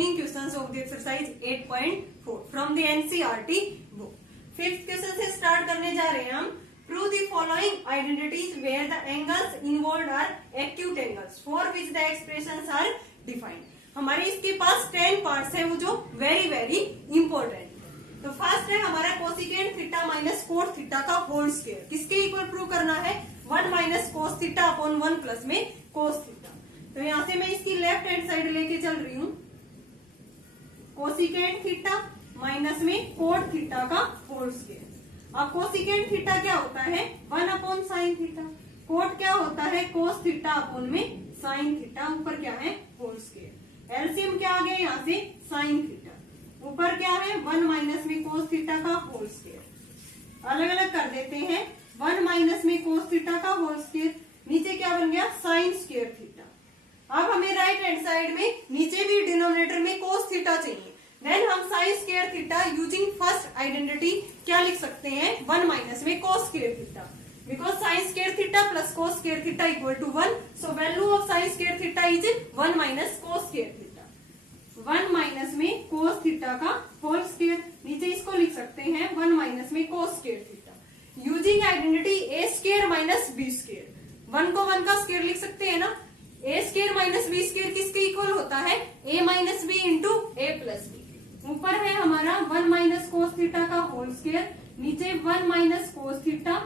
remaining questions of the exercise 8.4 from the NCERT book. Fifth question से start करने जा रहे हैं हम. Prove the following identities where the angles involved are acute angles for which the expressions are defined. हमारे इसके पास 10 parts है वो जो वेरी वेरी इंपॉर्टेंट है. तो फर्स्ट है हमारा cosecant theta minus cot theta का होल स्क्वायर. किसके इक्वल प्रूव करना है? 1 minus cos theta upon 1 plus में कोस थीटा. तो यहां से मैं इसकी लेफ्ट हैंड साइड लेके चल रही हूं. कोसिकेंट थीटा माइनस में कोट थीटा का होल स्क्वायर. अब कोसिकेंट थीटा क्या होता है? 1 अपॉन साइन थीटा. कोट क्या होता है? कोस थीटा अपॉन में साइन थीटा. ऊपर क्या है? Whole square. एलसीएम क्या आ गया यहाँ से? Sine theta. ऊपर क्या है? 1 माइनस में कोस थीटा का होल स्क्वायर. अलग अलग कर देते हैं. 1 माइनस में कोस थीटा का होल स्क्वायर. नीचे क्या बन गया? Sine square theta. अब हमें राइट हैंड साइड में नीचे भी डिनोमिनेटर में कोस थीटा चाहिए. देन हम sine square theta using first identity क्या लिख सकते हैं? 1 माइनस में cos square theta. Because sine square theta plus cos square theta equal to 1. So value of sine square theta is 1 minus cos square theta. 1 minus में cos theta का whole square. नीचे इसको लिख सकते हैं 1 माइनस में cos square theta. Using identity ए square minus B square. 1 को 1 का स्क्वायर लिख सकते हैं ना. A square minus B square किसके इक्वल होता है? A minus B into A plus B. ऊपर है हमारा 1 माइनस कोस थीटा का होल स्क्वायर. नीचे 1 minus cos theta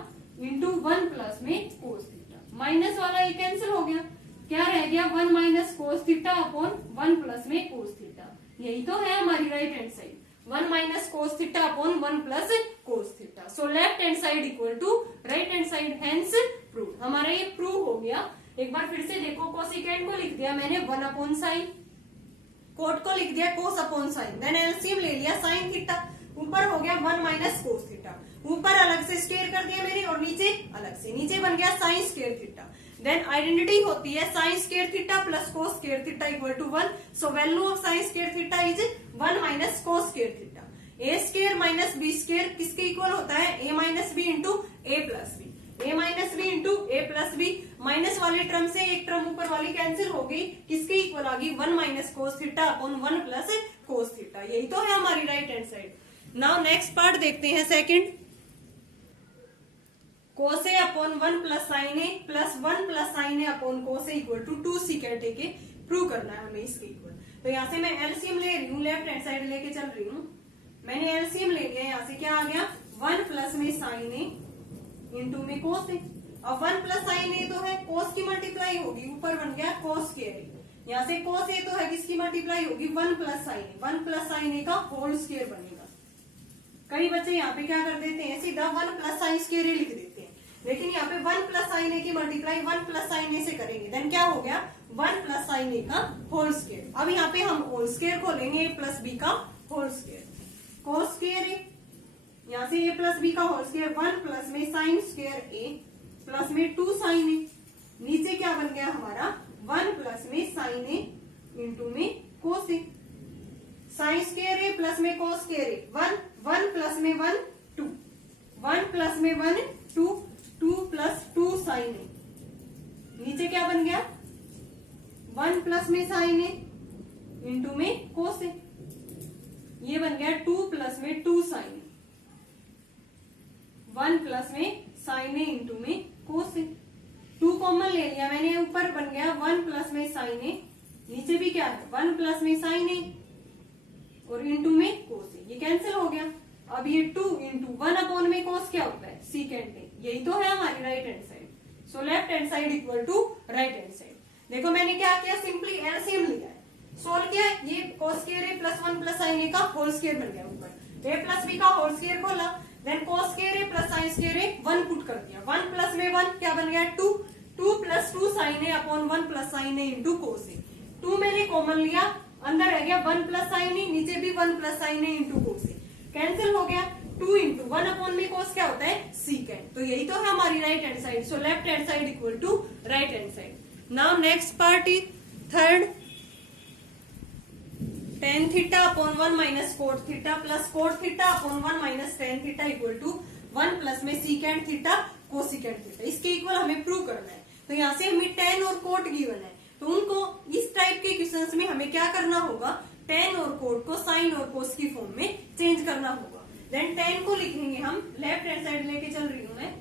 into 1 plus में कोस थीटा. माइनस वाला ये कैंसिल हो गया. क्या रह गया? 1 minus cos theta upon 1 plus में कोस थीटा. यही तो है हमारी right hand side. 1 minus cos theta upon 1 plus cos theta. So left hand side equal to right hand side. Hence prove. हमारा ये प्रूव हो गया. एक बार फिर से देखो. कोसिकेंट को लिख दिया मैंने 1 अपॉन साइन. कोट को लिख दिया cos upon sine. Then LCM ले लिया साइन थीटा. ऊपर हो गया 1 माइनस कोस थीटा. ऊपर अलग से स्क्वायर कर दिया मैंने और नीचे अलग से. नीचे बन गया sine square theta. Then identity होती है sine square theta plus cos square theta equal to 1. So value of sine square theta is 1 minus cos square theta. A square minus B square किसके इक्वल होता है? A minus B into A plus B. A minus B into A plus B. Minus वाले term से एक term ऊपर वाली cancel हो गई. किसके इक्वल आ गई? 1 minus cos theta upon 1 plus cos theta. यही तो है हमारी right hand side. Now next part देखते हैं. Second, cos A upon 1 plus sine A plus 1 plus sine A upon cos A equal to 2 secant A के prove करना है हमें इसके इक्वल. तो यहाँ से मैं एलसीएम ले रही हूँ. लेफ्ट हैंड साइड लेके चल रही हूँ. मैंने एलसीएम ले लिया. यहाँ से क्या आ गया? 1 प्लस में साइन ए इंटू में कोस ए. अब 1 प्लस साइन ए तो है कोस की मल्टीप्लाई होगी. ऊपर बन गया कोस स्क्वायर ए. यहाँ से कोस ए तो है किसकी मल्टीप्लाई होगी? 1 प्लस साइन ए. 1 प्लस साइन ए का होल स्क्वायर बनेगा. कई बच्चे यहाँ पे क्या कर देते हैं? सीधा 1 प्लस साइन स्क्वायर ए लिख देते हैं. लेकिन यहाँ पे 1 प्लस साइन ए की मल्टीप्लाई 1 प्लस साइन ए से करेंगे. देन क्या हो गया? 1 प्लस साइन ए का होल स्क्वायर. अब यहाँ पे हम होल स्क्वायर खोलेंगे. ए प्लस बी का होल स्क्वायर. कोस स्क्वायर ए. यहाँ से ए प्लस बी का होल स्क्वायर 1 प्लस में साइन स्क्वायर ए प्लस में 2 साइन ए. नीचे क्या बन गया हमारा? 1 प्लस में साइन ए इंटू में कोस ए. साइन स्क्वायर ए प्लस में कोस स्क्वायर ए. 1 प्लस में 1 2. 1 प्लस में 1 2. 2 प्लस 2 साइन ए. नीचे क्या बन गया? 1 प्लस में साइन ए इंटू में कोस ए. ये बन गया 2 प्लस में 2 साइन ए. 1 प्लस में साइन ए इंटू में कोस ए. 2 कॉमन ले लिया मैंने. ऊपर बन गया 1 प्लस में साइन ए. नीचे भी क्या है? 1 प्लस में साइन ए और इंटू में कोस ए. ये कैंसिल हो गया. अब ये 2 इंटू 1 अपॉन में कोस क्या होता है? Secant A. यही तो है हमारी right hand side. So left hand side equal to right hand side. देखो मैंने क्या किया? सिंपली एलसीएम लिया है. सोल्व किया. ये कोस स्क्वायर ए प्लस 1 प्लस साइन ए का होल स्क्वायर बन गया. ऊपर ए प्लस बी का होल स्क्वायर खोला. देन कोस स्क्वायर ए प्लस साइन स्क्वायर ए 1 पुट कर दिया. 1 प्लस में 1 क्या बन गया? 2. 2 plus 2 sign A upon 1 plus sine A into cos ए. 2 मैंने कॉमन लिया. अंदर रह गया 1 प्लस साइन ए. नीचे भी 1 प्लस साइन ए इंटू कोस ए. कैंसिल हो गया. 2 इंटू 1 अपॉन में कोस क्या होता है? सीकेंट. तो यही तो है हमारी right hand side. So left hand side equal to right hand side. Now next part is third. tan theta upon 1 minus cot theta plus cot theta upon 1 minus tan theta equal to 1 plus में secant theta cosecant theta. इसके equal हमें prove करना है. तो यहाँ से हमें tan और कोट गिवन है. तो उनको इस टाइप के क्वेश्चंस में हमें क्या करना होगा? टेन और कोट को साइन और कोस की फॉर्म में चेंज करना होगा। देन टेन को लिखेंगे हम, लेफ्ट हैंड साइड लेके चल रही हूं मैं,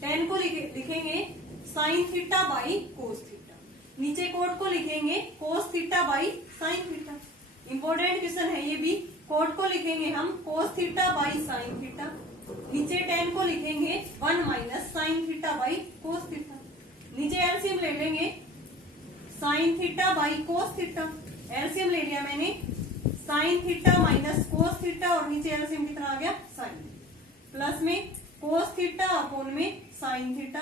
टेन को लिखेंगे sign theta by cos theta, नीचे कोट को लिखेंगे cos theta by sine theta. Important question है ये भी, कोट को लिखेंगे हम cos theta by sine theta, नीचे टेन को लिखेंगे 1 minus sign theta by cos theta, नीचे एलसीएम ले लेंगे sign theta by cos theta, LCM ले लिया मैंने sine theta minus cos theta और नीचे एलसीएम कितना आ गया साइन, प्लस में कोस थीटा अपॉन में साइन थीटा,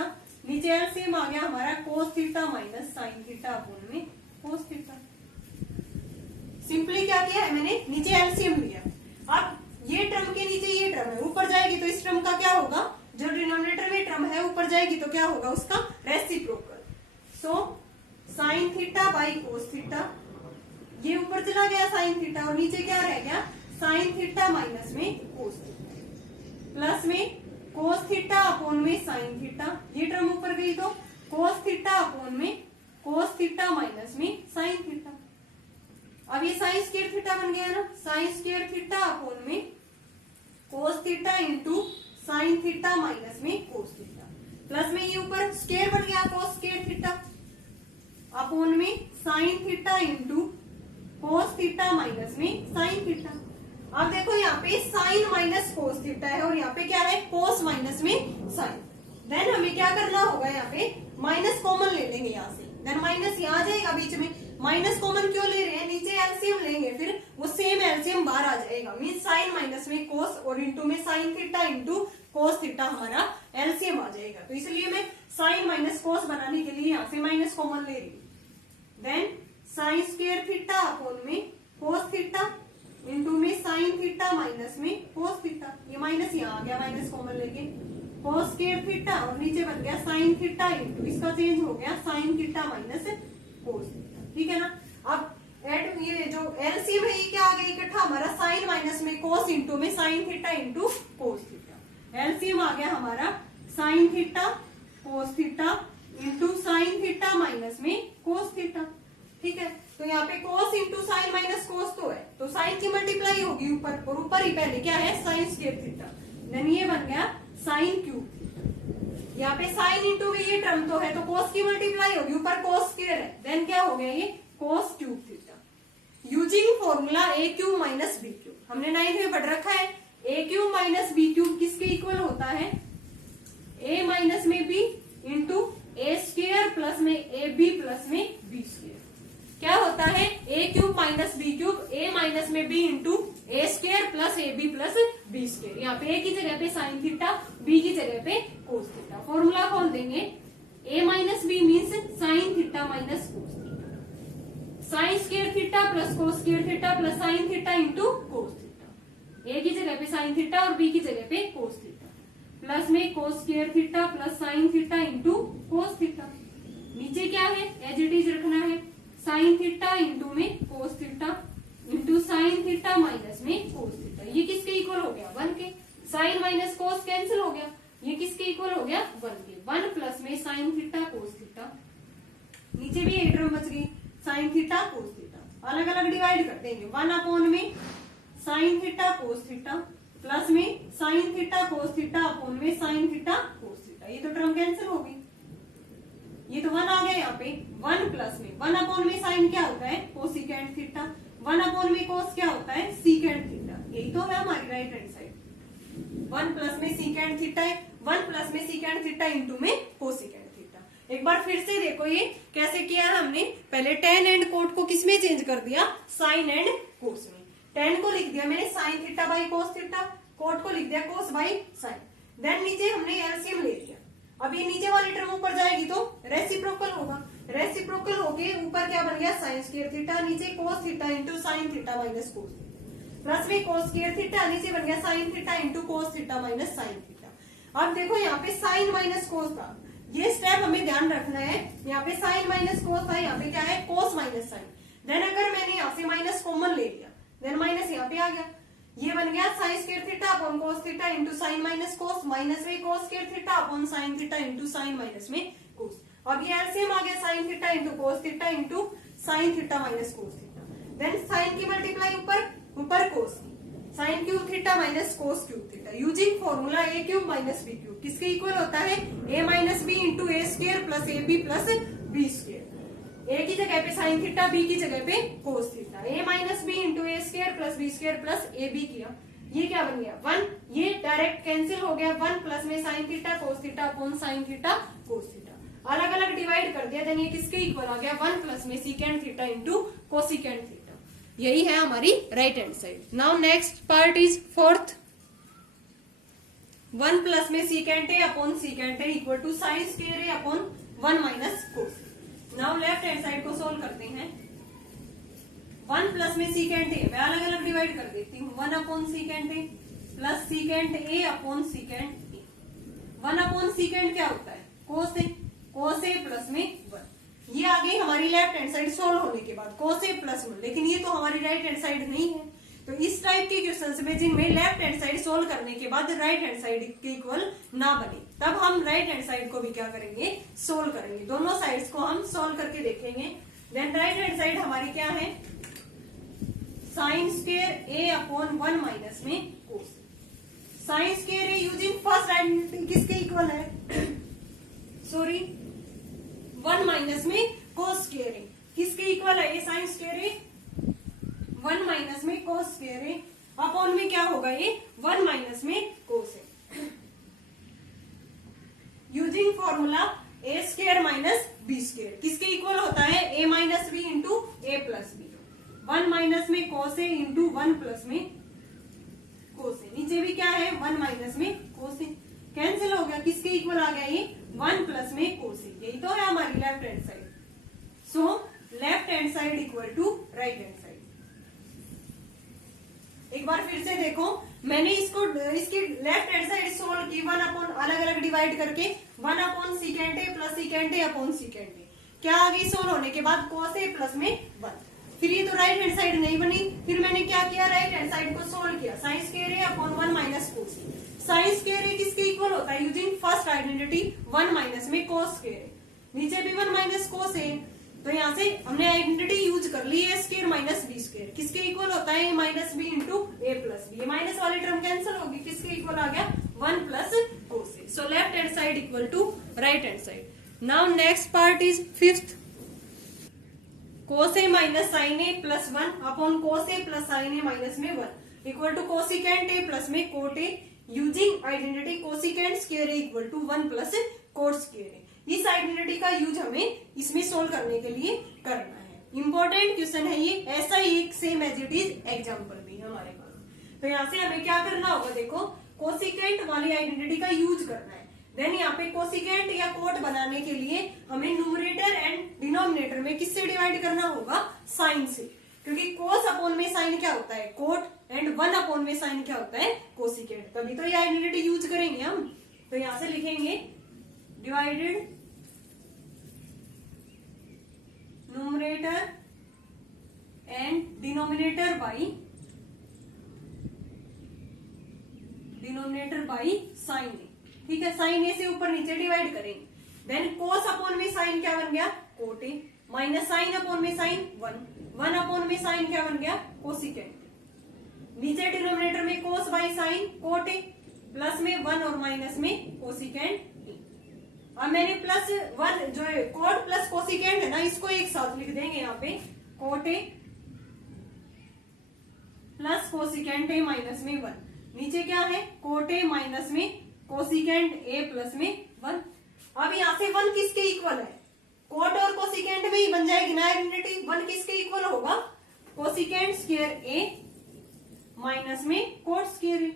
नीचे एलसीएम आ गया हमारा cos theta minus sine theta upon में कोस थीटा। सिंपली क्या किया है मैंने, नीचे एलसीएम लिया। अब ये टर्म के नीचे ये टर्म है, ऊपर जाएगी तो इस टर्म का क्या होगा, जो डिनोमिनेटर में टर्म है ऊपर जाएगी तो क्या होगा उसका reciprocal. So sine theta by cos theta, ये ऊपर चला गया साइन थीटा और नीचे क्या रह गया साइन थीटा माइनस में कोस थीटा, प्लस में कोस थीटा अपॉन में साइन थीटा, ये टर्म ऊपर गई तो कोस थीटा अपॉन में कोस थीटा माइनस में साइन थीटा। अब ये साइन स्क्वायर थीटा बन गया ना, साइन स्क्वायर थीटा अपॉन में cos theta into sine theta minus में कोस थीटा, प्लस में ये ऊपर स्क्वायर बन गया कोस स्क्वायर थीटा अपॉन में sine theta into cos theta minus में साइन थीटा। अब देखो यहाँ पे साइन माइनस कोस थीटा है और यहाँ पे क्या है कोस माइनस में साइन। देन हमें क्या करना होगा, यहाँ पे माइनस कॉमन ले लेंगे यहाँ से, देन माइनस यहाँ आ जाएगा बीच में, माइनस कॉमन क्यों ले रहे हैं, नीचे एलसीएम लेंगे फिर वो सेम एलसीएम बाहर आ जाएगा, मीन साइन माइनस में कोस और इंटू में sine theta into cos theta हमारा एलसीएम आ जाएगा, तो इसलिए मैं साइन माइनस कोस बनाने के लिए यहाँ से माइनस कॉमन ले रही हूँ। Then sine square theta upon में कोस थीटा इंटू में साइन थीटा माइनस में कोस थीटा, ये माइनस यहाँ आ गया माइनस कॉमन लेके, कोस स्क्वायर थीटा और नीचे बन गया साइन थीटा इंटू इसका चेंज हो गया sine theta minus cos theta, ठीक है ना। अब एड ये जो एलसीएम है ये क्या आ गया इकट्ठा हमारा साइन माइनस में कोस इंटू में sine theta into cos theta, LCM आ गया हमारा sine theta cos theta into sine theta minus में कोस थीटा, ठीक है। तो यहाँ पे cos into sine minus cos तो है, तो साइन की मल्टीप्लाई होगी ऊपर और ऊपर ही पहले क्या है साइन स्क्वायर थीटा, देन ये बन गया साइन क्यूब थीटा। यहाँ पे साइन इंटू में ये टर्म तो है तो कोस की मल्टीप्लाई होगी, ऊपर कोस स्क्वायर है, देन क्या हो गया ये cos cube theta. Using formula A cube minus B cube, हमने 9th में पढ़ रखा है A cube minus B cube किसके इक्वल होता है, ए माइनस में B into A square plus में ए बी प्लस में बी स्क्वायर। क्या होता है A cube minus B cube, A minus में B into A square plus A B plus B square. यहाँ पे ए की जगह पे साइन थीटा, बी की जगह पे कोस थीटा। फॉर्मूला खोल देंगे, A minus B means sine theta minus cos theta, sine square theta plus cos square theta plus sine theta into cos theta. A की जगह पे साइन थीटा और B की जगह पे कोस थीटा, प्लस में cos square theta plus sine theta into cos theta. नीचे क्या है एज इट इज रखना है, साइन थीटा इंटू में cos theta into sine theta minus में कोस थीटा। ये किसके इक्वल हो गया 1 के, साइन माइनस कोस कैंसिल हो गया, ये किसके इक्वल हो गया 1 के, 1 प्लस में साइन थीटा कोस थीटा, नीचे भी एक टर्म बच गई साइन थीटा कोस थीटा। अलग अलग डिवाइड कर देंगे, 1 अपॉन में sine theta cos theta plus में sine theta cos theta upon में साइन थीटा कोस थीटा। ये तो टर्म कैंसिल होगी, ये तो 1 आ गया यहाँ पे, 1 प्लस में 1 अपॉन में साइन क्या होता है कोसिकेंट थीटा, 1 अपॉन में कोस क्या होता है सीकेंट थीटा। यही तो है हमारी राइट हैंड साइड, 1 प्लस में सीकेंट थीटा है, 1 प्लस में सीकेंट थीटा इंटू में कोसिकेंट थीटा। एक बार फिर से देखो ये कैसे किया है हमने, पहले टेन एंड कोट को किसमें चेंज कर दिया साइन एंड कोस में। टेन को लिख दिया मैंने sine theta by cos theta, cot को लिख दिया कोस बाई साइन, देन नीचे हमने एलसीएम ले लिया। अब ये नीचे वाली टर्म ऊपर जाएगी तो रेसिप्रोकल होगा, रेसिप्रोकल होके ऊपर क्या बन गया साइन स्क्वायर थीटा, नीचे कोस theta into sine theta minus cos theta, plus में कोस स्क्वायर थीटा, नीचे बन गया sine theta into cos theta minus sine theta. अब देखो यहाँ पे साइन माइनस कोस था, ये स्टेप हमें ध्यान रखना है, यहाँ पे साइन माइनस कोस था, यहाँ पे क्या है कोस माइनस साइन। देन अगर मैंने यहाँ से माइनस कॉमन ले लिया, देन माइनस यहाँ पे आ गया, ये बन गया sine square theta upon cos theta into sine minus cos, minus में cos square theta upon sine theta into sine minus में कोस। अब ये एलसीएम आ गया sine theta into cos theta into sine theta minus cos theta. Then sine की multiply ऊपर cos की, sine cube theta minus cos cube theta using formula A cube minus B cube किसके equal होता है A minus B into A square plus A B plus B square. A की जगह पे sine theta, B की जगह पे cos theta, A minus B into A square plus B square plus A B किया, ये क्या बन गया 1, ये डायरेक्ट कैंसिल हो गया 1 प्लस में sine theta cos theta upon sine theta cos theta, अलग अलग डिवाइड कर दिया, देन ये किसके इक्वल आ गया 1 प्लस में secant theta into cosecant theta. यही है हमारी right hand side. Now next part is fourth, 1 plus में secant A upon secant A equal to sine square A upon 1 minus cos. Now left hand side को solve करते हैं। 1 plus में secant ए मैं अलग अलग डिवाइड कर देती हूँ, 1 upon secant A plus secant A upon secant A. 1 upon secant क्या होता है कोस ए प्लस में 1। ये आ गई हमारी लेफ्ट हैंड साइड सोल्व होने के बाद कोस ए प्लस 1, लेकिन ये तो हमारी राइट हैंड साइड नहीं है। तो इस टाइप के क्वेश्चंस में जिनमें लेफ्ट हैंड साइड सोल्व करने के बाद राइट हैंड साइड के इक्वल ना बने, तब हम राइट हैंड साइड को भी क्या करेंगे सोल्व करेंगे, दोनों साइड्स को हम सोल्व करके देखेंगे। देन राइट हैंड साइड हमारी क्या है sine square A upon 1 minus में कोस। साइन स्क्वायर ए यूजिंग फर्स्ट आइडेंटिटी किसके इक्वल है सॉरी 1 माइनस में कोस स्क्वायर ए किसके इक्वल है, ये साइन स्क्वायर ए 1 माइनस में कोस स्क्वायर ए अपॉन में क्या होगा ये 1 माइनस में कोस ए यूजिंग फॉर्मूला ए स्क्वायर माइनस बी स्क्वायर किसके इक्वल होता है A minus B into A plus B. 1 minus में कोस ए इंटू 1 प्लस में कोस ए, नीचे भी क्या है 1 माइनस में कोस ए, कैंसिल हो गया, किसके इक्वल आ गया ये 1 प्लस में कोस ए। यही तो है हमारी left hand side. So left hand side equal to right hand side. एक बार फिर से देखो, मैंने इसकी लेफ्ट हैंड साइड सोल्व की 1 अपॉन अलग अलग डिवाइड करके 1 upon secant A plus secant A upon secant ए, क्या आ गई सोल्व होने के बाद कोस ए प्लस में 1। फिर ये तो राइट हैंड साइड नहीं बनी, फिर मैंने क्या किया राइट हैंड साइड को सोल्व किया sine square A upon 1 minus cos. Sine square A किसके इक्वल होता है यूजिंग फर्स्ट आइडेंटिटी 1 माइनस में कोस स्क्वायर, नीचे भी 1 माइनस कोस ए, तो यहाँ से हमने आइडेंटिटी यूज कर ली है स्क्वायर माइनस बी स्क्वायर किसके इक्वल होता है minus B into A plus B, minus वाली टर्म कैंसिल होगी, किसके इक्वल आ गया 1 plus cos A. So left hand side equal to right hand side. Now next part is fifth, cos A minus sine A plus 1 upon cos A plus sine A minus में 1 equal to cosecant A plus में cot A using identity cosecant square A equal to 1 plus cot square A. इस identity का use हमें इसमें solve करने के लिए करना है। इंपॉर्टेंट क्वेश्चन है ये, ऐसा ही एक same as it is example भी है हमारे पास। तो यहाँ से हमें क्या करना होगा देखो, कोसिकेंट वाली आइडेंटिटी का यूज करना है। देन यहाँ पे कोसिकेंट या कोट बनाने के लिए हमें न्यूमरेटर एंड डिनोमिनेटर में किससे डिवाइड करना होगा साइन से, क्योंकि कोस अपॉन में साइन क्या होता है कोट एंड 1 अपॉन में साइन क्या होता है कोसिकेंट, तभी तो ये आइडेंटिटी यूज करेंगे हम। तो यहाँ से लिखेंगे divided numerator and denominator by sin a, ठीक है। साइन ए से ऊपर नीचे डिवाइड करेंगे, देन कोस अपॉन में साइन क्या बन गया cot A, minus sine upon में साइन 1 अपॉन में साइन क्या बन गया कोसिकेंट, नीचे डिनोमिनेटर में cos by sine cot A plus में 1 और माइनस में कोसिकेंट। अब मैंने प्लस 1 जो है कोट प्लस कोसिकेंट है ना, इसको एक साथ लिख देंगे यहाँ पे coat A plus cosecant A minus में 1, नीचे क्या है कोट ए माइनस में कोसिकेंट ए प्लस में 1। अब यहाँ से 1 किसके इक्वल है कोट और कोसिकेंट में ही बन जाएगी ना आइडेंटिटी, 1 किसके इक्वल होगा कोसिकेंट स्क्वायर ए माइनस में कोट स्क्वायर ए।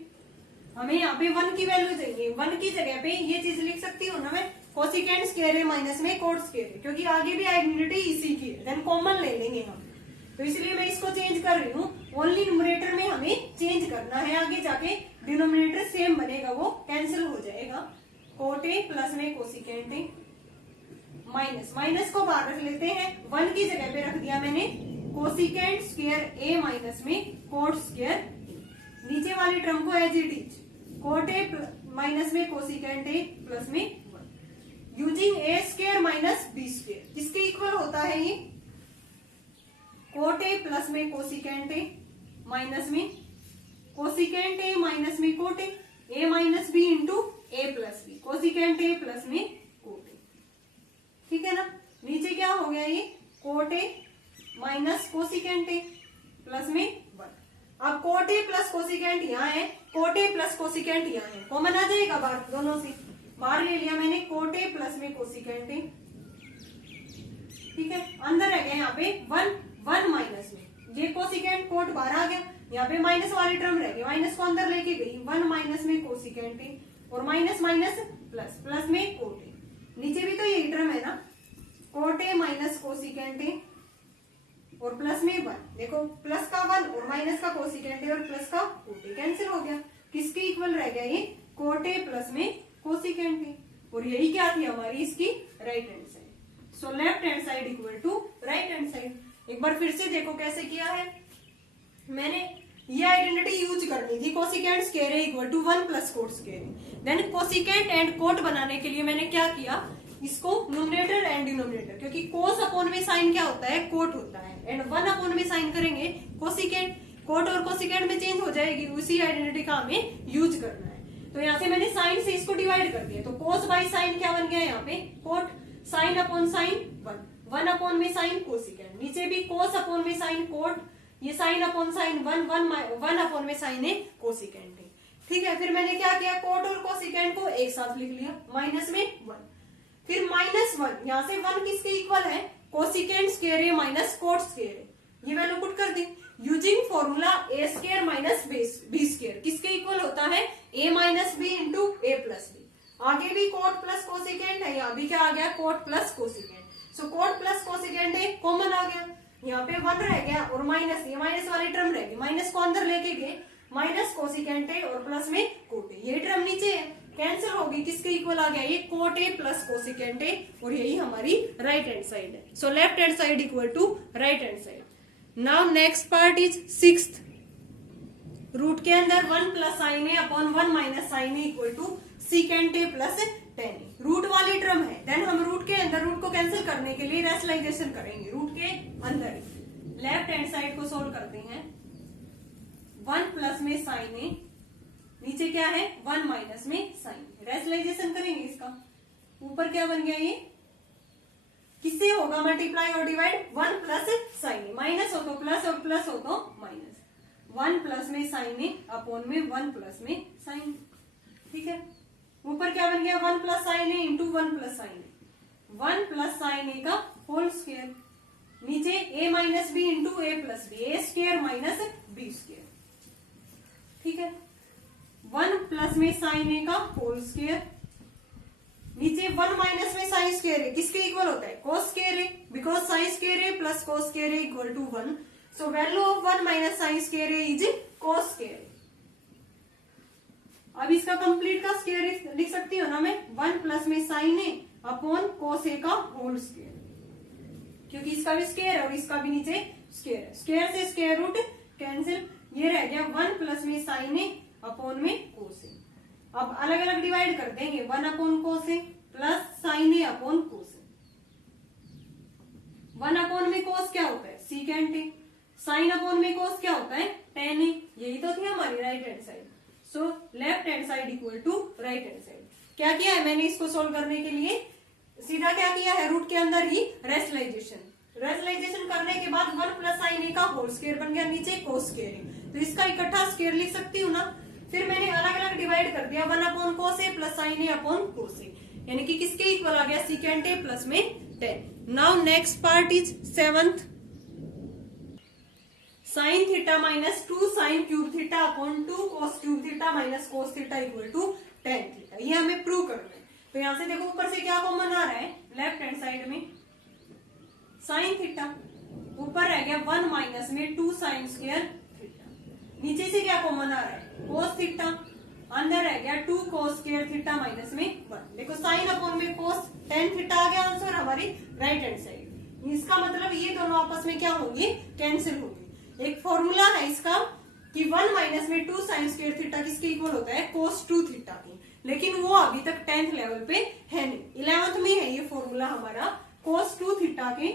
हमें यहाँ पे 1 की वैल्यू चाहिए, 1 की जगह पे ये चीज लिख सकती हूँ ना मैं कोसिकेंट स्क्वायर ए माइनस में कोट स्क्वायर ए, क्योंकि आगे भी आइडेंटिटी इसी की है, देन कॉमन ले लेंगे हम, तो इसलिए मैं इसको चेंज कर रही हूँ। ओनली न्यूमरेटर में हमें चेंज करना है, आगे जाके डिनोमिनेटर सेम बनेगा, वो कैंसिल हो जाएगा। कोट ए प्लस में कोसिकेंट ए माइनस को बाहर रख लेते हैं, 1 की जगह पे रख दिया मैंने कोसिकेंट स्क्वायर ए माइनस में कोट स्क्वायर, नीचे वाली टर्म को as it is cot A minus में कोसिकेंट ए प्लस में 1 using A square minus B square, किसके इक्वल होता है ये कोट ए प्लस में कोसिकेंट ए माइनस में कोसिकेंट ए माइनस में cot A minus B into A plus B, cosecant A plus में कोट ए। ठीक है ना, नीचे क्या हो गया ये cot A minus cosecant A plus में 1। अब कोट ए प्लस कोसिकेंट यहाँ है, कोट ए प्लस कोसिकेंट यहाँ है, कॉमन आ जाएगा बाहर, दोनों से बाहर ले लिया मैंने कोट ए प्लस में कोसिकेंट ए। ठीक है, अंदर रह गया यहाँ पे 1 माइनस में, ये कोसिकेंट कोट बाहर आ गया, यहाँ पे माइनस वाली टर्म रह गई, माइनस को अंदर लेके गई, 1 माइनस में कोसिकेंट ए और माइनस माइनस प्लस, प्लस में कोट ए। नीचे भी तो यही टर्म है ना, coat A minus cosecant A और प्लस में 1, देखो प्लस का 1 और माइनस का कोसिकेंट ए और प्लस का कोट ए कैंसिल हो गया, किसके इक्वल रह गया ये कोट ए प्लस में कोसिकेंट ए, और यही क्या थी हमारी इसकी right hand side. So left hand side equal to right hand side. एक बार फिर से देखो कैसे किया है, मैंने ये आइडेंटिटी यूज करनी थी, cosecant square equal to 1 plus cot square. Then cosecant and cot बनाने के लिए मैंने क्या किया, इसको न्यूमरेटर एंड डिनोमिनेटर, क्योंकि कोस अपॉन में साइन क्या होता है कोट होता है, एंड 1 अपॉन में साइन करेंगे कोसिकेंट, कोट और कोसिकेंट में चेंज हो जाएगी, उसी आइडेंटिटी का हमें यूज करना है। तो यहाँ से मैंने साइन से इसको डिवाइड कर दिया, तो कोस बाई साइन क्या बन गया यहाँ पे cot, sine upon sine 1 upon में साइन कोसिकेंट, नीचे भी कोस अपॉन में साइन कोट, ये साइन अपॉन साइन 1 अपॉन में साइन है कोसिकेंट है। ठीक है, फिर मैंने क्या किया, कोट और कोसिकेंट को एक साथ लिख लिया, माइनस में 1, फिर माइनस 1, यहाँ से 1 किसके इक्वल है cosecant square A minus cot square ए, ये वैल्यू पुट कर दी यूजिंग फॉर्मूला ए स्क्वायर माइनस बी स्क्वायर, किसके इक्वल होता है A minus B into A plus B. आगे भी कोट प्लस कोसिकेंट है, यहाँ भी क्या आ गया cot plus cosecant, so cot plus cosecant A common आ गया, यहाँ पे 1 रह गया और माइनस, ये माइनस वाली टर्म रह गई, माइनस को अंदर लेके गए, माइनस कोसिकेंट ए और प्लस में कोट ए, ये टर्म नीचे है कैंसिल होगी, किसके इक्वल आ गया ये cot A plus cosecant A, और यही हमारी राइट हैंड साइड है। So left hand side equal to right hand side. Now next part is 6th, root के अंदर 1 plus sine A upon 1 minus sine A equal to secant A plus tan A, root वाली term है। Then हम root के अंदर root को cancel करने के लिए रेशनलाइजेशन करेंगे, रूट के अंदर लेफ्ट हैंड साइड को सोल्व करते हैं, 1 प्लस में साइन ए, नीचे क्या है 1 माइनस में साइन, रेशनलाइजेशन करेंगे इसका, ऊपर क्या बन गया ये किससे होगा मल्टीप्लाई और डिवाइड, 1 प्लस साइन, माइनस हो तो प्लस और प्लस हो तो माइनस, 1 प्लस में साइन ए अपॉन में 1 प्लस में साइन। ठीक है, ऊपर क्या बन गया 1 प्लस साइन ए इंटू 1 प्लस साइन ए, 1 प्लस साइन ए का होल स्क्वायर, नीचे ए minus B into A plus B, A square minus B square. ठीक है, 1 प्लस में साइन ए का होल स्क्वायर, नीचे 1 माइनस में साइन स्क्वायर है, किसके इक्वल होता है कोस स्क्वायर है, बिकॉज साइन स्क्वायर है प्लस कोस स्क्वायर है equal to 1, so value of 1 minus sine square है इज कोस स्क्वायर। अब इसका कंप्लीट का स्क्वायर लिख सकती हो ना मैं, 1 प्लस में साइन ए अपॉन कोस ए का होल स्क्वायर, क्योंकि इसका भी स्क्वायर है और इसका भी नीचे स्क्वायर है, स्क्वायर से स्क्वायर रूट कैंसिल, ये रह गया 1 प्लस में साइन ए अपॉन में कोस ए। अब अलग अलग डिवाइड कर देंगे, 1 upon cos A plus sine A upon cos A, 1 upon में कोस क्या होता है सीकेंट ए, साइन अपॉन में कोस क्या होता है टेन ए, यही तो थी हमारी right hand side. So left hand side equal to right hand side. क्या किया है मैंने इसको सोल्व करने के लिए, सीधा क्या किया है रूट के अंदर ही रेशनलाइजेशन, रेशनलाइजेशन करने के बाद 1 प्लस साइन ए का होल स्क्वायर बन गया, नीचे कोस स्क्वायर, तो इसका इकट्ठा स्क्वायर लिख सकती हूँ ना। फिर मैंने अलग अलग डिवाइड कर दिया, 1 upon cos A plus sine A upon cos ए, यानी कि किसके इक्वल आ गया सीकेंट ए प्लस में 10। Now next part is 7th, sine theta minus 2 sine cube theta upon 2 cos cube theta minus cos theta equal to 10 theta, ये हमें prove करना है। तो यहां से देखो ऊपर से क्या कॉमन आ रहा है, लेफ्ट हैंड साइड में साइन थीटा, ऊपर रह गया 1 माइनस में 2 साइन स्क्वायर थीटा, नीचे से क्या कॉमन आ रहा है कोस थीटा, अंदर रह गया 2 कोस स्क्वायर थीटा माइनस में 1। देखो साइन अपॉन में कोस 10 थीटा आ गया आंसर हमारी राइट हैंड साइड। इसका मतलब ये दोनों आपस में क्या होंगे कैंसिल होंगे। एक फॉर्मूला है इसका कि 1 माइनस में 2 साइन स्क्वायर थीटा किसके इक्वल होता है कोस 2 थीटा की, लेकिन वो अभी तक 10th लेवल पे है नहीं, 11th में है ये फॉर्मूला हमारा कोस 2 थीटा के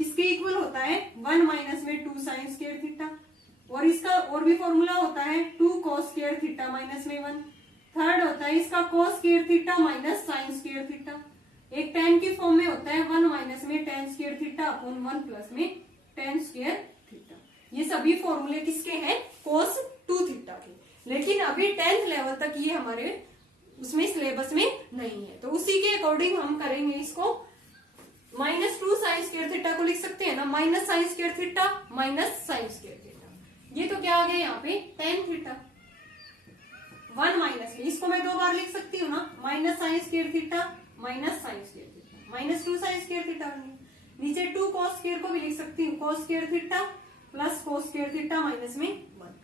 किसके इक्वल होता है 1 माइनस में 2 साइन स्क्वायर थीटा, और इसका और भी फॉर्मूला होता है 2 cos स्क्वायर थीटा माइनस में 1। थर्ड होता है इसका cos square theta minus sine square theta. एक tan की फॉर्म में होता है 1 माइनस में tan square theta upon 1 plus में tan स्क्वायर थीटा। ये सभी फॉर्मूले किसके हैं cos 2 थीटा के, लेकिन अभी 10th लेवल तक ये हमारे उसमें सिलेबस में नहीं है, तो उसी के अकॉर्डिंग हम करेंगे इसको। -2 साइन स्क्वायर थीटा को लिख सकते हैं ना, minus sine square theta minus sine square theta, ये तो क्या आ गया यहाँ पे tan थीटा। 1 माइनस में इसको मैं 2 बार लिख सकती हूँ ना, minus sine square theta minus sine square theta, -2 sine square theta. नीचे 2 cos स्क्वायर को भी लिख सकती हूँ, cos square theta plus cos square theta minus में 1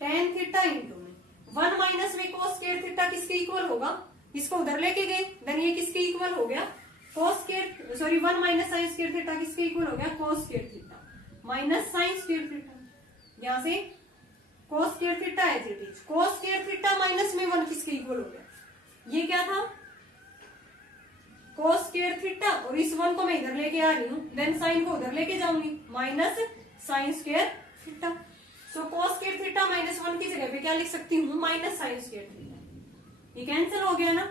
tan थीटा इंटू में 1 माइनस में cos स्क्वायर थीटा किसके इक्वल होगा, इसको उधर लेके गए, देन ये किसके इक्वल हो गया cos square, sorry 1 minus sine square theta किसके इक्वल हो गया cos square theta minus sine square theta. यहाँ से cos स्क्वायर थीटा है cos स्क्वायर थीटा माइनस में 1 किसके इक्वल हो गया, ये क्या था cos स्क्वायर थीटा, और इस 1 को मैं इधर लेके आ रही हूँ, देन साइन को उधर लेके जाऊंगी माइनस साइन स्क्वायर थीटा। सो cos स्क्वायर थीटा माइनस 1 की जगह पे क्या लिख सकती हूँ माइनस साइन स्क्वायर थीटा। ये कैंसिल हो गया ना,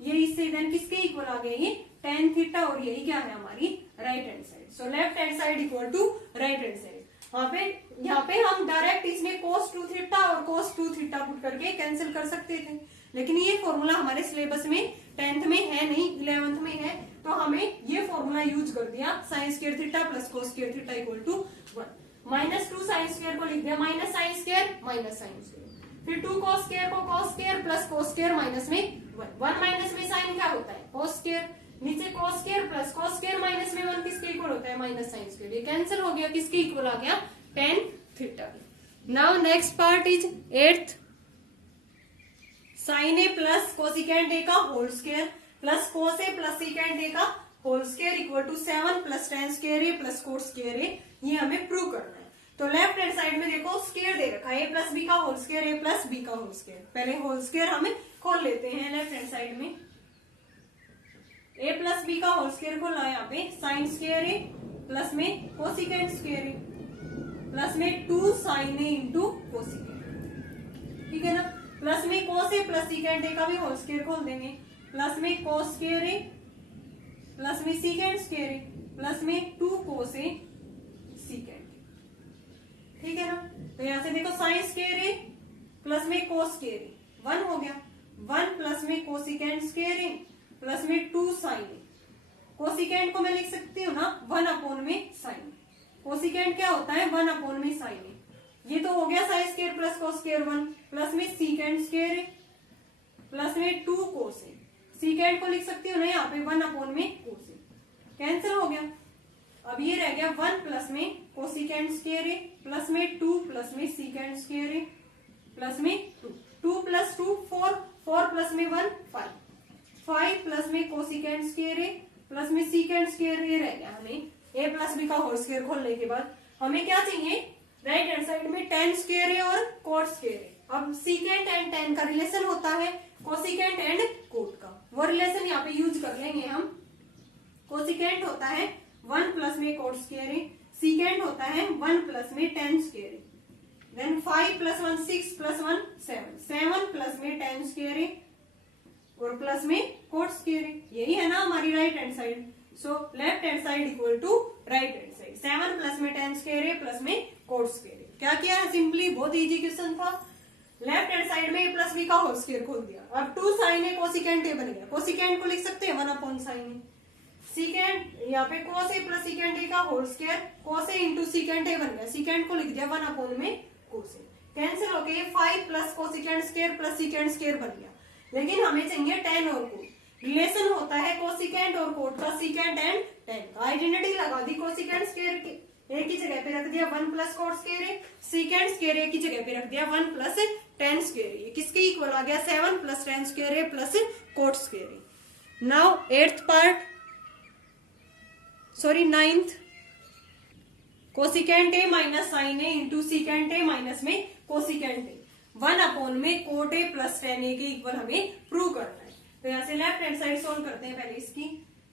ये इससे देन किसके इक्वल आ गया ये tan थीटा, और यही क्या है हमारी right hand side. So left hand side equal to right hand side. यहाँ पे हम डायरेक्ट इसमें cos 2 थीटा और cos 2 थीटा पुट करके कैंसिल कर सकते थे, लेकिन ये फॉर्मूला हमारे सिलेबस में 10th में है नहीं, 11th में है, तो हमें ये फॉर्मूला यूज कर दिया sine square theta plus cos square theta equal to 1। -2 sine square को लिख दिया minus sine square minus sine square, फिर 2 cos स्क्वायर को cos square plus cos square minus में 1 माइनस में साइन क्या होता है cos स्क्वायर, नीचे cos square plus cos square minus में 1 किसके इक्वल होता है माइनस साइन स्क्वायर, ये कैंसिल हो गया, किसके इक्वल आ गया tan theta. Now next part is 8th, sin a plus cosecant a का whole square plus cos a plus secant a का whole square equal to 7 plus tan square a plus cos square a, ये हमें prove करना है। तो left hand side में देखो square दे रखा है a प्लस b का whole square a plus b का होल स्क्वायर, पहले होल स्क्वायर हमें खोल लेते हैं लेफ्ट हैंड साइड में। a प्लस b का होल स्क्वायर खोला यहाँ पे साइन स्क्वायर a प्लस में कोसिकेंट स्क्वायर a प्लस में 2 sin a इंटू कोसिकेंट, ठीक है ना, प्लस में cos a plus secant a का भी होल स्क्वायर खोल देंगे, प्लस में cos स्क्वायर a प्लस में सिकेंट स्क्वायर a प्लस में 2 cos a सिकेंट, ठीक है ना। तो यहाँ से देखो साइन स्क्वायर a प्लस में cos स्क्वायर a 1 हो गया, 1 प्लस में कोसिकेंट स्क्वायर a प्लस में 2 sin a, कोसिकेंट को मैं लिख सकती हूँ ना 1 अपॉन में साइन, कोसिकेंट क्या होता है 1 अपॉन में साइन ए, ये तो हो गया sine square plus cos square 1 plus में सिकेंट स्क्वायर ए प्लस में 2 cos ए, सिकेंट को लिख सकती हूँ ना यहाँ पे 1 अपॉन में cos ए, कैंसिल हो गया। अब ये रह गया 1 प्लस में कोसिकेंट स्क्वायर ए प्लस में 2 प्लस में सिकेंट स्क्वायर ए प्लस में 2 प्लस 2 4 प्लस में 1 5 प्लस में कोसिकेंट स्क्वायर ए प्लस में सिकेंट स्क्वायर ए रह गया। हमें a प्लस बी का होल स्क्वायर खोलने के बाद हमें क्या चाहिए राइट हैंड साइड में tan स्क्वायर है और cot स्क्वायर है। अब सिकेंट एंड tan का रिलेशन होता है कोसिकेंट एंड कोट का, वो रिलेशन यहाँ पे यूज कर लेंगे हम। कोसिकेंट होता है 1 प्लस में cot स्क्वायर है, सिकेंट होता है 1 प्लस में tan स्क्वायर है, देन 5 प्लस 1 6 प्लस 1 7 प्लस में tan स्क्वायर है और प्लस में cot स्क्वायर है, यही है ना हमारी right hand side. So left hand side equal to right hand side, 7 plus में tan स्क्वायर है प्लस में cot स्क्वायर है। क्या किया है सिंपली, बहुत इजी क्वेश्चन था, लेफ्ट हैंड साइड में a प्लस b का होल स्क्वायर खोल दिया। अब 2 sin a कोसिकेंट a बन गया, कोसिकेंट को लिख सकते हैं 1 अपॉन sin a, सिकेंट यहाँ पे cos a plus secant a का whole square cos a into secant a बन गया, सिकेंट को लिख दिया 1 अपॉन में cos a, कैंसिल होके ये 5 plus cosecant square plus secant square बन गया। लेकिन हमें चाहिए tan और कोट, रिलेशन होता है कोसिकेंट और कोट का, सिकेंट एंड tan का। आइडेंटिटी लगा दी, कोसिकेंट स्क्वायर एक ही जगह पे रख दिया 1 प्लस cot स्क्वायर है, सिकेंट स्क्वायर एक ही जगह पे रख दिया 1 प्लस tan स्क्वायर है, किसके इक्वल आ गया 7 प्लस tan स्क्वायर है प्लस cot स्क्वायर है। Now 8th part, sorry 9th, cosecant a minus sine a into secant a minus में कोसिकेंट a 1 अपॉन में cot a plus tan a के equal हमें प्रूव करना है। तो यहाँ से लेफ्ट हैंड साइड सोल्व करते हैं पहले इसकी।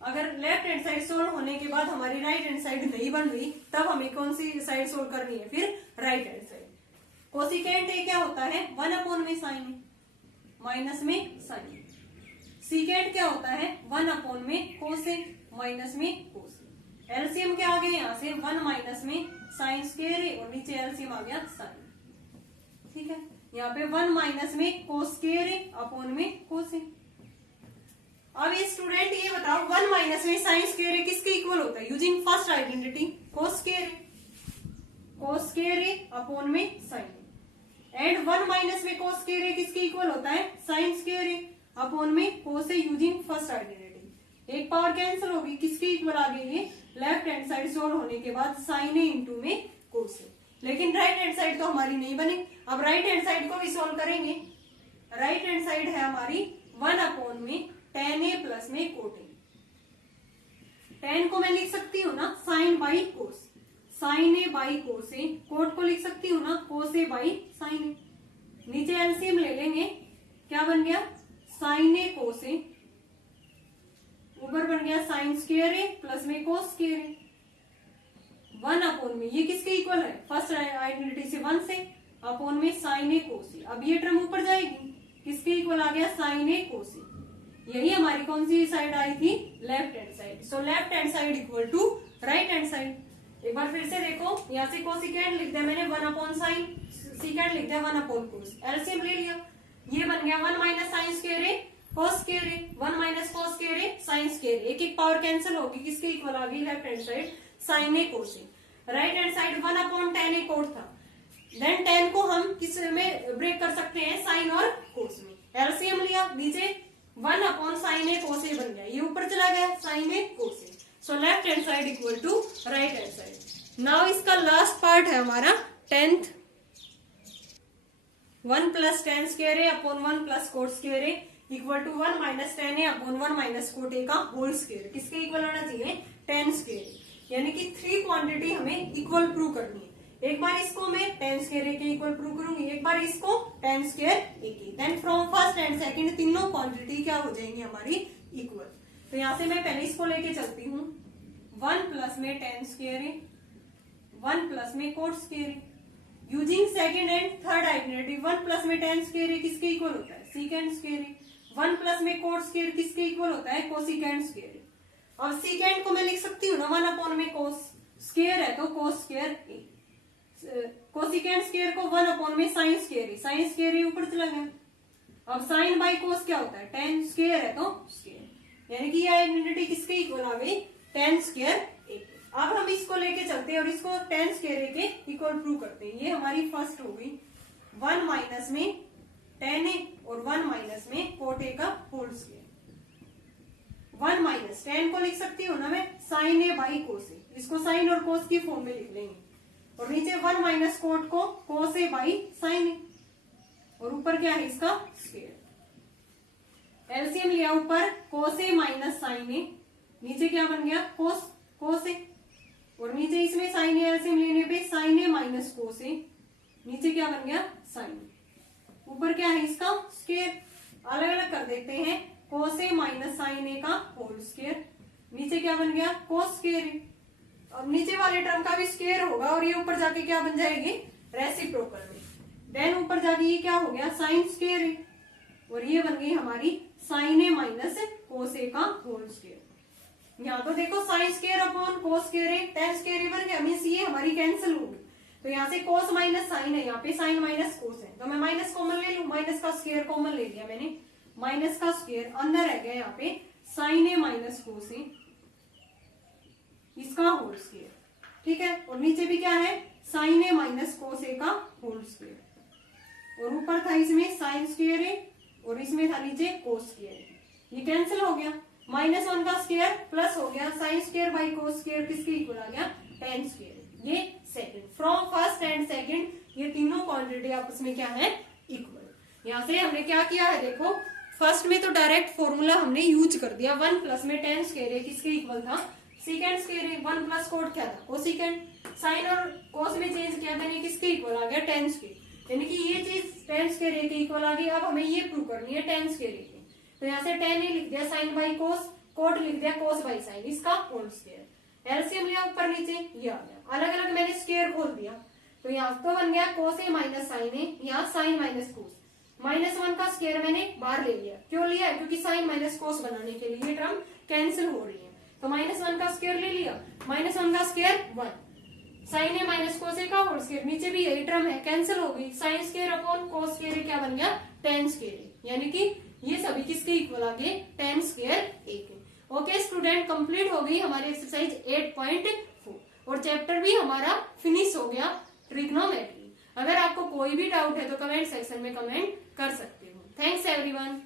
अगर लेफ्ट हैंड साइड सोल्व होने के बाद हमारी राइट हैंड साइड नहीं बन रही, तब हमें कौन सी साइड सोल्व करनी है, फिर right hand side. Cosecant A क्या होता है, 1 में साइन ए माइनस में साइन ए। सीकेंट क्या होता है, 1 में कोस ए माइनस में कोस ए। एलसीएम क्या आ गया यहाँ से, 1 माइनस में साइन स्क्वायर ए और नीचे एलसीएम आ गया साइन। ठीक है, यहाँ पे 1 माइनस में कोस स्क्वायर ए अपॉन में कोस ए। अब ये स्टूडेंट ये बताओ 1 माइनस में साइन स्क्वायर ए किसके इक्वल होता है, using first identity cos square A, cos square A upon में साइन एंड 1 माइनस में कोस स्क्वायर ए किसके इक्वल होता है, साइन स्क्वायर ए अपॉन में कोस ए यूजिंग फर्स्ट आइडेंटिटी। एक पावर कैंसिल होगी, किसके इक्वल आ गई ये, लेफ्ट हैंड साइड सोल्व होने के बाद साइन ए इंटू में कोस ए। लेकिन राइट हैंड साइड तो हमारी नहीं बनी, अब राइट हैंड साइड को भी सोल्व करेंगे। राइट हैंड साइड है हमारी 1 में tan ए प्लस में कोट ए। tan को मैं लिख सकती हूँ ना sine by cos, sine A by cos A. Cot को लिख सकती हूँ ना कोस ए बाई साइन ए। नीचे एलसीएम ले लेंगे, क्या बन गया, साइन ए कोस ए, ऊपर बन गया साइन स्क्वायर ए प्लस में कोस स्क्वायर ए। 1 में ये किसके इक्वल है, फर्स्ट आइडेंटिटी से 1 से अपॉन में साइन ए कोस ए। अब ये टर्म ऊपर जाएगी, किसके इक्वल आ गया, साइन ए कोस ए। यही हमारी कौन सी साइड आई थी, left hand side. So left hand side equal to right hand side. एक बार फिर से देखो, यहाँ से कोसिकेंट लिख दिया मैंने 1 साइन, सीकेंट लिख दिया 1 कोस, एलसीएम ले लिया, ये बन गया 1 minus sine square A cos square A, 1 minus cos square A sign square ए। एक एक पावर कैंसिल होगी, किसके इक्वल आ गई, left hand side sign A cos A. Right hand side 1 tan A coat था, देन tan को हम किस में ब्रेक कर सकते हैं, साइन और कोस में। एलसीएम लिया, नीचे 1 साइन ए कोस ए बन गया, ये ऊपर चला गया sine A cos A. So left hand side equal to right hand side. Now इसका लास्ट पार्ट है हमारा 10th, 1 plus tan square A upon 1 plus cot square A equal to 1 minus tan A upon 1 minus cot A का whole square. किसके equal होना चाहिए, tan square ए। यानी कि 3 quantity हमें इक्वल प्रूव करनी है। एक बार इसको मैं tan स्क्वायर ए के इक्वल प्रूव करूंगी, एक बार इसको tan स्क्वायर ए के। Then from first and second तीनों क्वांटिटी क्या हो जाएंगी हमारी, इक्वल। तो यहाँ से मैं पहले इसको लेके चलती हूँ, 1 प्लस में tan स्क्वायर ए, 1 प्लस में cot square A. Using second and third identity 1 plus में tan स्क्वायर ए किसके इक्वल होता है, सीकेंट स्क्वायर ए। 1 प्लस में कोट स्क्वायर किसके इक्वल होता है, कोसिकेंट स्क्वायर ए। अब सीकेंट को मैं लिख सकती हूँ ना 1 में कोस स्क्वायर है तो कोस स्क्वायर ए, कोसिकेंट स्क्वायर को 1 में साइन स्क्वायर ए, साइन स्क्वायर ए ऊपर चला गया। अब साइन बाई कोस क्या होता है, tan स्क्वायर है तो स्क्वायर, यानी कि ये आइडेंटिटी किसके इक्वल आ गई, tan स्क्वायर ए। अब हम इसको लेके चलते हैं और इसको tan स्क्वायर ए के इक्वल प्रूव करते हैं। ये हमारी फर्स्ट हो गई, 1 माइनस में tan ए और 1 माइनस में कोट ए का होल स्क्वायर। 1 माइनस tan को लिख सकती हूँ ना मैं साइन ए बाई कोस ए, इसको साइन और कोस की फॉर्म में लिख लेंगे। और नीचे 1 माइनस कोट को कोस ए बाई साइन ए, और ऊपर क्या है इसका स्क्वायर। एलसीएम लिया ऊपर कोस ए माइनस साइन ए, नीचे क्या बन गया कोस ए, और नीचे इसमें साइन ए एलसीएम लेने पे साइन ए माइनस कोस ए, नीचे क्या बन गया साइन, ऊपर क्या है इसका स्क्वायर। अलग अलग कर देते हैं, कोस ए माइनस साइन ए का होल स्क्वायर, नीचे क्या बन गया कोस स्क्वायर ए। अब नीचे वाले टर्म का भी स्क्वायर होगा और ये ऊपर जाके क्या बन जाएगी, रेसिप्रोकल में। देन ऊपर जाके ये क्या हो गया साइन स्क्वायर ए, और ये बन गई हमारी साइन ए माइनस कोस ए का होल स्क्वायर। यहाँ तो देखो sine square upon cos square A, tan square A बन गया, मींस ये हमारी कैंसिल होगी। तो यहाँ से कोस माइनस साइन है, यहाँ पे साइन माइनस कोस है, तो मैं माइनस कॉमन ले लूं, माइनस का स्क्वायर कॉमन ले लिया मैंने, माइनस का स्क्वायर अंदर रह गया यहाँ पे साइन ए माइनस कोस ए, इसका होल स्क्वायर। ठीक है, और नीचे भी क्या है साइन ए माइनस कोस ए का होल स्क्वायर, और ऊपर था इसमें साइन स्क्वायर ए और इसमें था नीचे कोस स्क्वायर। ये कैंसिल हो गया, -1 का स्क्वायर प्लस हो गया sine square by cos square, किसके इक्वल आ गया tan स्क्वायर। ये second, from first and second ये तीनों क्वांटिटी आपस में क्या है इक्वल। यहाँ से हमने क्या किया है देखो, फर्स्ट में तो डायरेक्ट फॉर्मूला हमने यूज कर दिया, 1 प्लस में tan स्क्वायर ए किसके इक्वल था, सीकेंट स्क्वायर ए। 1 प्लस कोट क्या था कोसिकेंट, साइन और कोस में चेंज किया मैंने, किसके इक्वल आ गया tan स्क्वायर, यानी कि ये चीज tan स्क्वायर ए के इक्वल आ गई। अब हमें ये प्रूव करनी है tan स्क्वायर ए की, तो यहाँ से tan ए लिख दिया साइन बाई कोस, कोट लिख दिया कोस बाई साइन, इसका होल स्क्वायर। एलसीएम लिया ऊपर नीचे, ये आ गया। अलग अलग मैंने स्क्वायर खोल दिया, तो यहाँ तो बन गया कोस ए माइनस साइन ए, यहाँ साइन माइनस कोस। -1 का स्क्वायर मैंने बाहर ले लिया, क्यों लिया है? क्योंकि साइन माइनस कोस बनाने के लिए टर्म कैंसिल हो रही है, तो -1 का स्क्वायर ले लिया। -1 का square 1, sign A minus cos ए का होल स्क्वायर, नीचे भी यही टर्म है, कैंसिल हो गई। Sign square upon cos square क्या बन गया? tan स्क्वायर, यानी कि ये सभी किसके इक्वल आ गए? tan स्क्वायर ए के। ओके स्टूडेंट, कंप्लीट हो गई हमारी एक्सरसाइज 8.4 और चैप्टर भी हमारा फिनिश हो गया ट्रिग्नोमेट्री। अगर आपको कोई भी डाउट है तो कमेंट सेक्शन में कमेंट कर सकते हो। Thanks everyone.